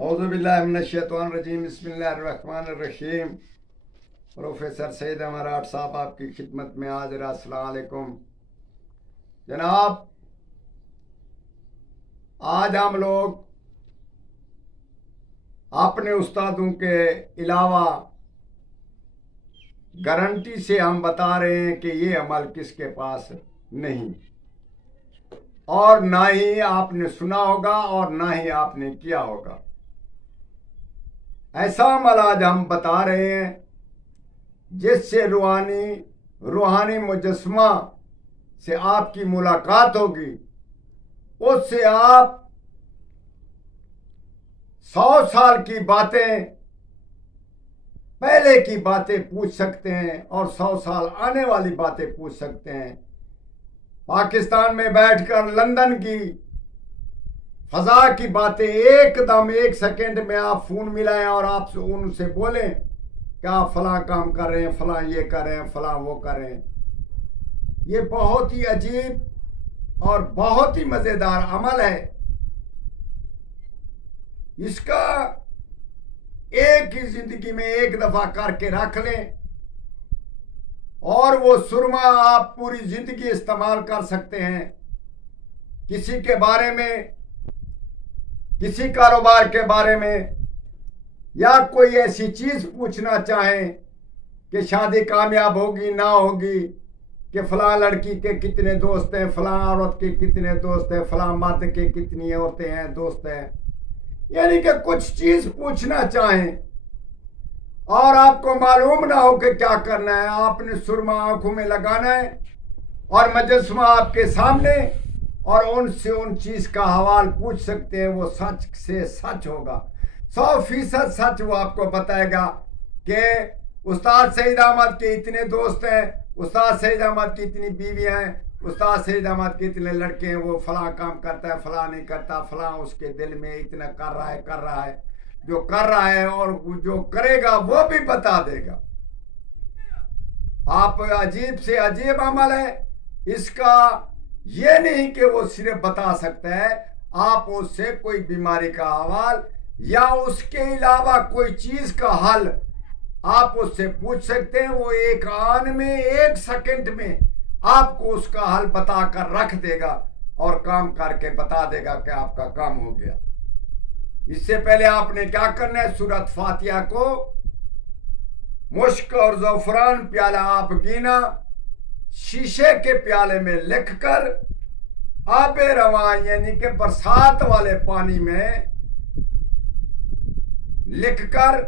औज़ुबिल्लाहिमिनश्शैतानिर्रजीम बिस्मिल्लाहिर्रहमानिर्रहीम। प्रोफेसर सईद अमराट साहब आपकी खिदमत में हाजिर। अस्सलाम वालेकुम जनाब। आज हम लोग अपने उस्तादों के अलावा गारंटी से हम बता रहे हैं कि ये अमल किसके पास नहीं, और ना ही आपने सुना होगा और ना ही आपने किया होगा। ऐसा अमल आज हम बता रहे हैं जिससे रूहानी मुजस्समा से आपकी मुलाकात होगी। उससे आप 100 साल की बातें, पहले की बातें पूछ सकते हैं और 100 साल आने वाली बातें पूछ सकते हैं। पाकिस्तान में बैठकर लंदन की फजा की बातें एकदम 1 सेकंड में आप फोन मिलाएं और आप उनसे बोलें कि आप फला काम कर रहे हैं, फला ये कर रहे हैं, फला वो कर रहे हैं। ये बहुत ही अजीब और बहुत ही मजेदार अमल है। इसका एक ही जिंदगी में एक दफा करके रख लें और वो सुरमा आप पूरी जिंदगी इस्तेमाल कर सकते हैं। किसी के बारे में, किसी कारोबार के बारे में, या कोई ऐसी चीज पूछना चाहें कि शादी कामयाब होगी ना होगी, कि फलां लड़की के कितने दोस्त हैं, फलां औरत के कितने दोस्त हैं, फलां मर्द के कितनी औरतें हैं, दोस्त हैं, यानी कि कुछ चीज पूछना चाहें और आपको मालूम ना हो कि क्या करना है, आपने सुरमा आंखों में लगाना है और मुजस्समा आपके सामने, और उनसे उन चीज का हवाल पूछ सकते हैं। वो सच से सच होगा, 100% सच वो आपको बताएगा कि उस्ताद सईद अहमद के इतने दोस्त हैं, उस्ताद सईद अहमद की इतनी बीवियां हैं, उस्ताद सईद अहमद के इतने लड़के हैं, वो फला काम करता है, फला नहीं करता, फला उसके दिल में इतना कर रहा है, जो कर रहा है और जो करेगा वो भी बता देगा। आप अजीब से अजीब अमल है इसका। ये नहीं कि वो सिर्फ बता सकता है, आप उससे कोई बीमारी का हवाल या उसके अलावा कोई चीज का हल आप उससे पूछ सकते हैं। वो एक आन में 1 सेकंड में आपको उसका हल बताकर रख देगा और काम करके बता देगा कि आपका काम हो गया। इससे पहले आपने क्या करना है, सूरत फातिहा को मुश्क और ज़फ़रान प्याला आप गिना शीशे के प्याले में लिखकर आबे रवा यानी कि बरसात वाले पानी में लिखकर,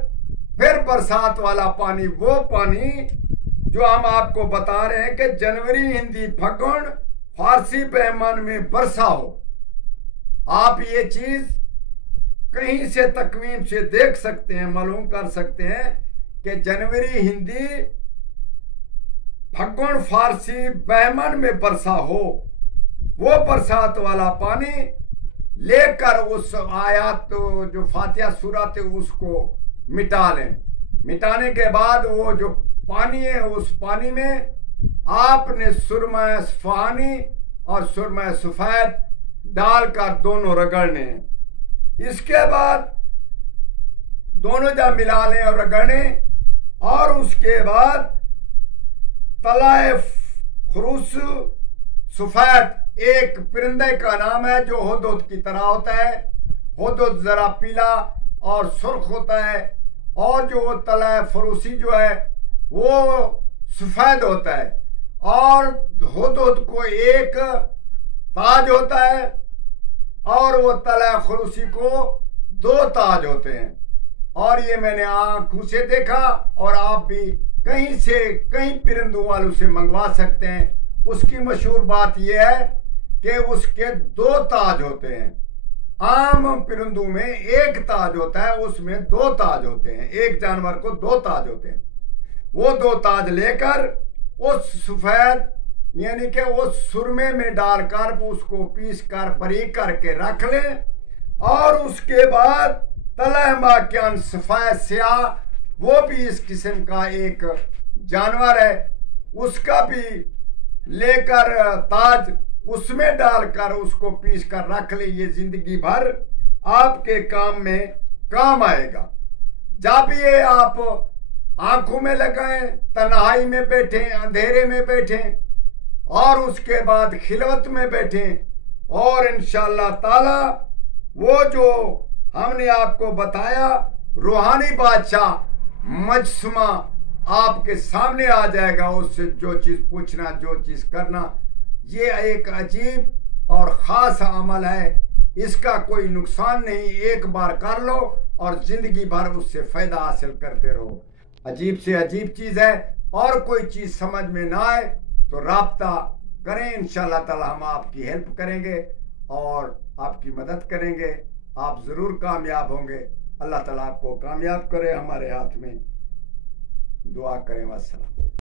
फिर बरसात वाला पानी वो पानी जो हम आपको बता रहे हैं कि जनवरी हिंदी फगुन फारसी पैमान में बरसा हो। आप ये चीज कहीं से तकवीम से देख सकते हैं, मालूम कर सकते हैं कि जनवरी हिंदी फगुन फारसी बहमन में बरसा हो। वो बरसात वाला पानी लेकर उस आयत जो फातिहा सूरत है उसको मिटा लें। मिटाने के बाद वो जो पानी है उस पानी में आपने सुरमा सफ़ानी और सुरमा सफ़ेद डालकर दोनों रगड़ने हैं। इसके बाद दोनों जब मिला लें और रगड़ने, और उसके बाद तलाए खरूस सफ़ेद एक परिंदे का नाम है जो हुदहुद की तरह होता है। हुदहुद जरा पीला और सुर्ख होता है, और जो वो तलाए फरूसी जो है वो सफ़ेद होता है, और हुदहुद को एक ताज होता है और वो तलाए खरूसी को 2 ताज होते हैं। और ये मैंने आंखों से देखा, और आप भी कहीं से कहीं परिंदों वालों से मंगवा सकते हैं। उसकी मशहूर बात यह है कि उसके 2 ताज होते हैं। आम परिंदों में 1 ताज होता है, उसमें 2 ताज होते हैं। एक जानवर को 2 ताज होते हैं। वो 2 ताज लेकर उस सफेद यानी कि उस सुरमे में डालकर उसको पीस कर बारीक करके रख लें, और उसके बाद तलहमा के सफेद स्याह, वो भी इस किस्म का एक जानवर है, उसका भी लेकर ताज उसमें डालकर उसको पीस कर रख ले। ये जिंदगी भर आपके काम में काम आएगा। जब ये आप आंखों में लगाएं, तन्हाई में बैठे, अंधेरे में बैठे और उसके बाद खिलवत में बैठे, और इंशाअल्लाह ताला वो जो हमने आपको बताया रूहानी बादशाह मजसमा आपके सामने आ जाएगा। उससे जो चीज पूछना, जो चीज करना, ये एक अजीब और खास अमल है। इसका कोई नुकसान नहीं, एक बार कर लो और जिंदगी भर उससे फायदा हासिल करते रहो। अजीब से अजीब चीज है, और कोई चीज समझ में ना आए तो राब्ता करें, इंशाअल्लाह ताला हम आपकी हेल्प करेंगे और आपकी मदद करेंगे। आप जरूर कामयाब होंगे। अल्लाह ताला आपको कामयाब करे। हमारे हाथ में दुआ करें। वस्सलाम।